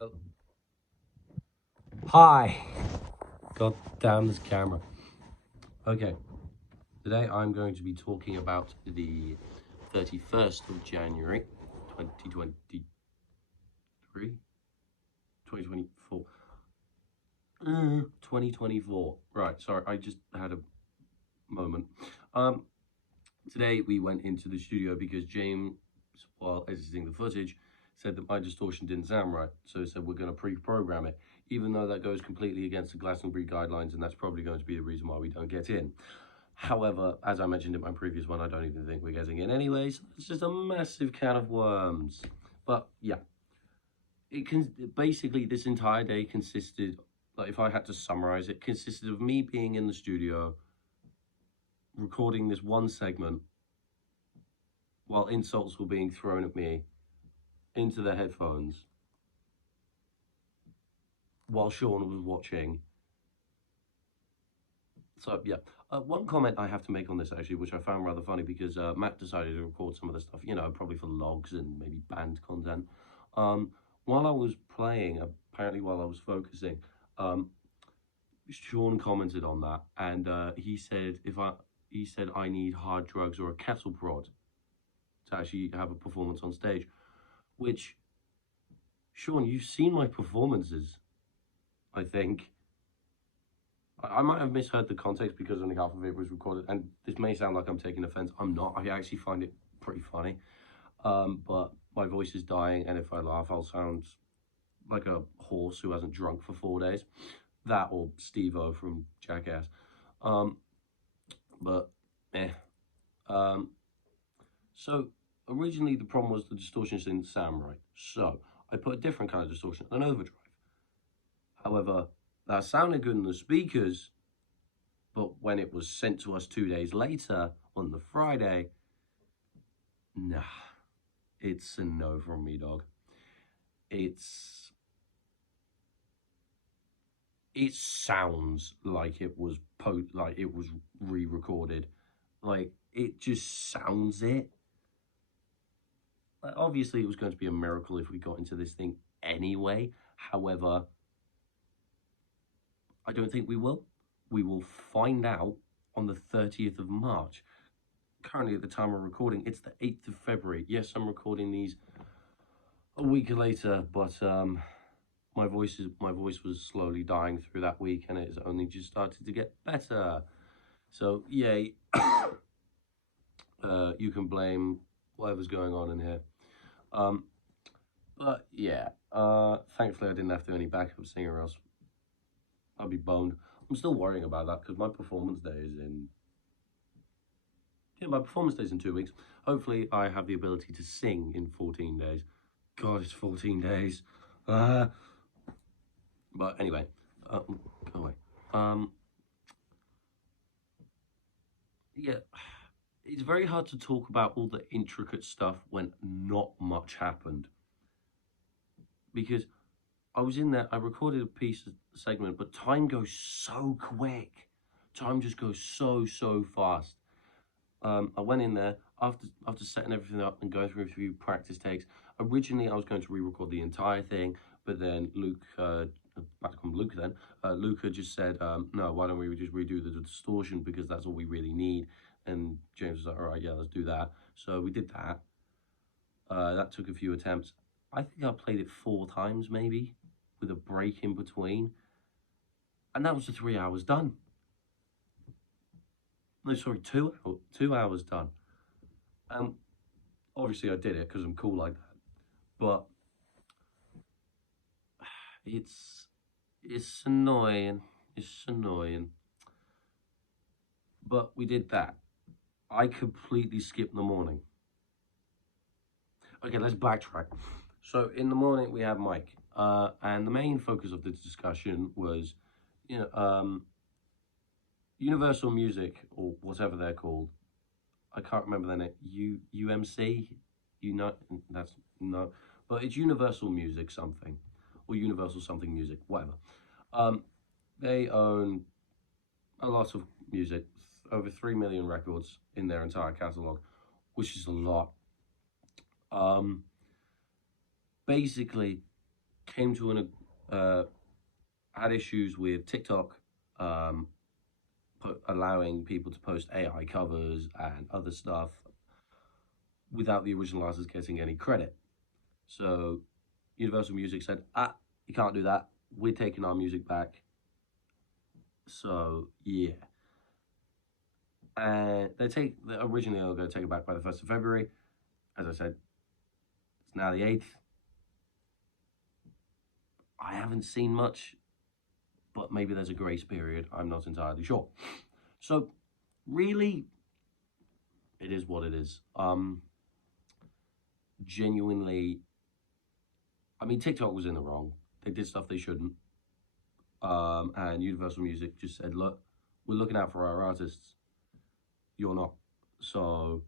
Oh. Hi. God damn this camera. Okay. Today I'm going to be talking about the 31st of January 2023 2024 2024. Right, sorry, I just had a moment. Today we went into the studio because James, while editing the footage, said that my distortion didn't sound right. So he said we're going to pre-program it, even though that goes completely against the Glastonbury guidelines, and that's probably going to be the reason why we don't get in. However, as I mentioned in my previous one, I don't even think we're getting in anyway, so it's just a massive can of worms. But yeah, basically this entire day consisted, like if I had to summarize it, consisted of me being in the studio, recording this one segment while insults were being thrown at me into the headphones while Sean was watching. So yeah, one comment I have to make on this actually, which I found rather funny, because Matt decided to record some of the stuff, probably for logs and maybe band content. While I was playing, apparently while I was focusing, Sean commented on that, and he said I need hard drugs or a kettle prod to actually have a performance on stage. Which, Sean, you've seen my performances, I think. I might have misheard the context because only half of it was recorded, and this may sound like I'm taking offense. I'm not. I actually find it pretty funny. But my voice is dying, and if I laugh, I'll sound like a horse who hasn't drunk for 4 days. That or Steve-O from Jackass. But, eh. So, originally the problem was the distortion didn't sound right. So, I put a different kind of distortion, an overdrive. However, that sounded good in the speakers, but when it was sent to us 2 days later on the Friday, nah, it's a no from me, dog. It sounds like it was re-recorded. Like, it just sounds it. Like, obviously, it was going to be a miracle if we got into this thing anyway. However, I don't think we will. We will find out on the 30th of March. Currently, at the time of recording, it's the 8th of February. Yes, I'm recording these a week later, but my voice was slowly dying through that week, and it's only just started to get better. So yay. You can blame whatever's going on in here. But yeah, thankfully I didn't have to do any backup singer, else I'd be boned. I'm still worrying about that because my performance day is in. Yeah, my performance day is in 2 weeks. Hopefully, I have the ability to sing in 14 days. God, it's 14 days. But anyway, go away. Yeah, it's very hard to talk about all the intricate stuff when not much happened. Because I was in there, I recorded a piece of segment, but time goes so quick. Time just goes so fast. I went in there after setting everything up and going through a few practice takes. Originally, I was going to re-record the entire thing, but then Luca just said, no, why don't we just redo the distortion because that's all we really need. And James was like, all right, yeah, let's do that. So we did that. That took a few attempts. I think I played it 4 times maybe, with a break in between. And that was the 3 hours done. No, sorry, 2 hours done. Obviously I did it because I'm cool like that. But it's annoying. It's annoying. But we did that. I completely skipped the morning. Okay, let's backtrack. So in the morning we had Mike, and the main focus of the discussion was, Universal Music, or whatever they're called. I can't remember their name. UMC. That's no, but it's Universal Music something, or Universal something music, whatever. They own a lot of music, over 3 million records in their entire catalog, which is a lot. Basically, came to had issues with TikTok um, allowing people to post AI covers and other stuff without the original artist getting any credit. So Universal Music said, you can't do that. We're taking our music back. So yeah. And originally they were going to take it back by the 1st of February. As I said, it's now the 8th. I haven't seen much, but maybe there's a grace period. I'm not entirely sure. So really, it is what it is. Genuinely, I mean, TikTok was in the wrong. They did stuff they shouldn't. And Universal Music just said, look, we're looking out for our artists. You're not. So,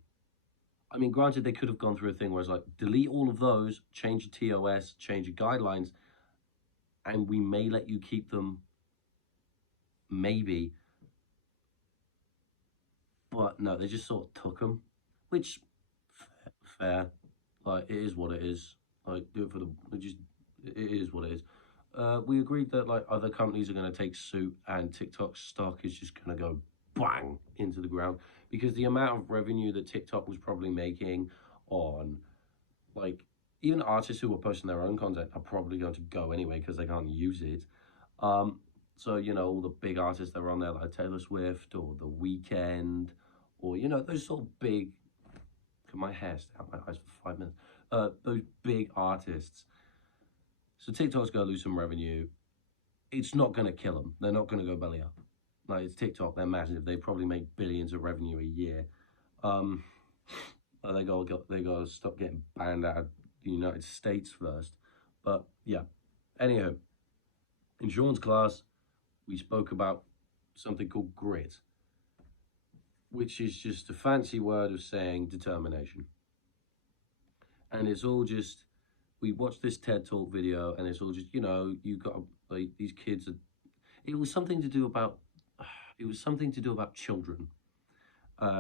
I mean, granted, they could have gone through a thing where it's like, delete all of those, change your TOS, change your guidelines, and we may let you keep them, maybe. But no, they just sort of took them, which, fair. Like, it is what it is. Like, do it for it is what it is. We agreed that, like, other companies are going to take suit and TikTok's stock is just going to go bang into the ground, because the amount of revenue that TikTok was probably making on, like, even artists who were posting their own content are probably going to go anyway because they can't use it. So, you know, all the big artists that are on there, like Taylor Swift or The Weeknd, or, you know, those sort of big, my hair stay out my eyes for 5 minutes, those big artists. So TikTok's going to lose some revenue. It's not going to kill them. They're not going to go belly up. Like, it's TikTok, they're massive. They probably make billions of revenue a year. They got to stop getting banned out of the United States first. But yeah, anyhow, in Sean's class, we spoke about something called grit, which is just a fancy word of saying determination. And it's all just, we watched this TED Talk video, and it's all just, you know, you got, like, these kids are, it was something to do about children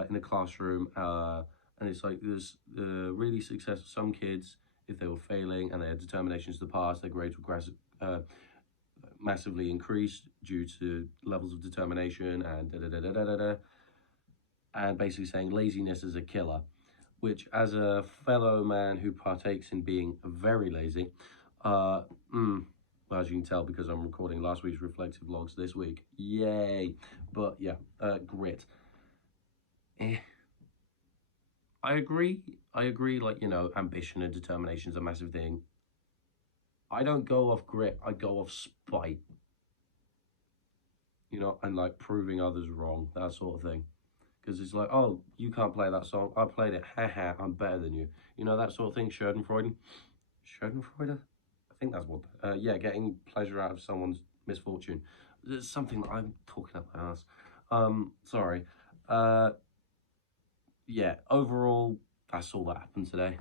in a classroom, and it's like there's really successful, some kids, if they were failing and they had determinations to pass, their grades were massively increased due to levels of determination and and basically saying laziness is a killer, which, as a fellow man who partakes in being very lazy, well, as you can tell because I'm recording last week's reflective vlogs this week, yay. But yeah, grit. I agree, like, you know, ambition and determination is a massive thing. I don't go off grit, I go off spite. You know, and like proving others wrong, that sort of thing. Because it's like, oh, you can't play that song, I played it, haha, I'm better than you. You know, that sort of thing, Schadenfreude? Schadenfreude? I think that's what, yeah, getting pleasure out of someone's misfortune. There's something that I'm talking up my ass. Sorry. Yeah, overall, that's all that happened today.